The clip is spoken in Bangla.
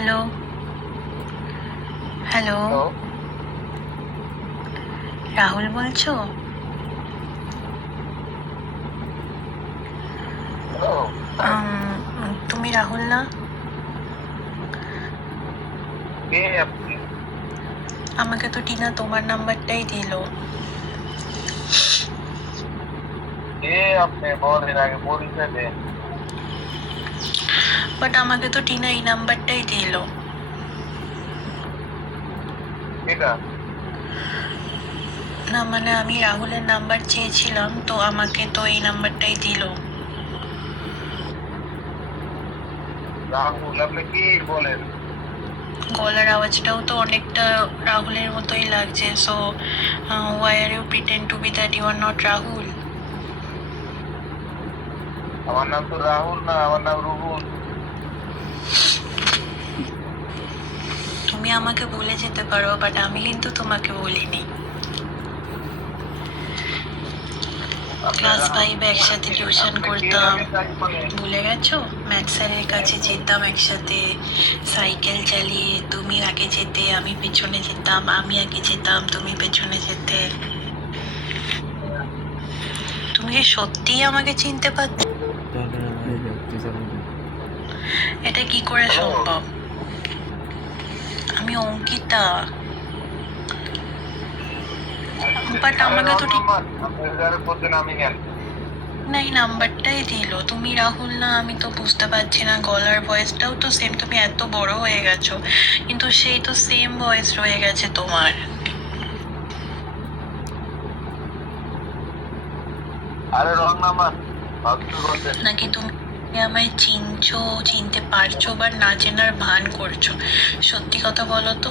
Hello hello hello. রাহুল বলছো? হ্যালো। তুমি রাহুল না? কে আপনি? আমাকে তো টিনা তোমার নাম্বারটাই দিল। কে আপনি বলেন, আগে পরিচয় দেন। বাট আমাকে তো টিনা এই নাম্বারটাই দিল। এটা না মানে আমি রাহুলের নাম্বার চেয়েছিলাম, তো আমাকে তো এই নাম্বারটাই দিল। রাহুল, আপনি কি বলেন? গলার আওয়াজটাও তো অনেকটা রাহুলের মতোই লাগছে। So why are you pretend to be that you are not Rahul? আমার নাম তো রাহুল না, আমার নাম রুহুল। তুমি আমাকে ভুলে যেতে পারো, বাট আমি কিন্তু তোমাকে বলিনি। ক্লাস 5 একসাথে টিউশন করতাম, ভুলে গেছো? ম্যাথ স্যারের কাছে যেতাম একসাথে সাইকেল চালিয়ে। তুমি আগে যেতে, আমি পেছনে যেতাম, আমি আগে যেতাম, তুমি পেছনে যেতে। তুমি কি সত্যিই আমাকে চিনতে পারছো? এটা কি করে সম্ভব? আমি অঙ্কিতা। বাট আমাকে তো ঠিক আমি নেন। না, এই নাম্বারটাই দিল। তুমি রাহুল না? আমি তো বুঝতে পারছি না, গলার ভয়েসটাও তো সেম। তুমি এত বড় হয়ে গেছো, কিন্তু সেই তো সেম ভয়েস রয়ে গেছে তোমার। আরে রং নাম্বার নাকি তুমি আমায় চিনছো, চিনতে পারছো, বা না চেনার ভান করছো? সত্যি কথা বলো তো।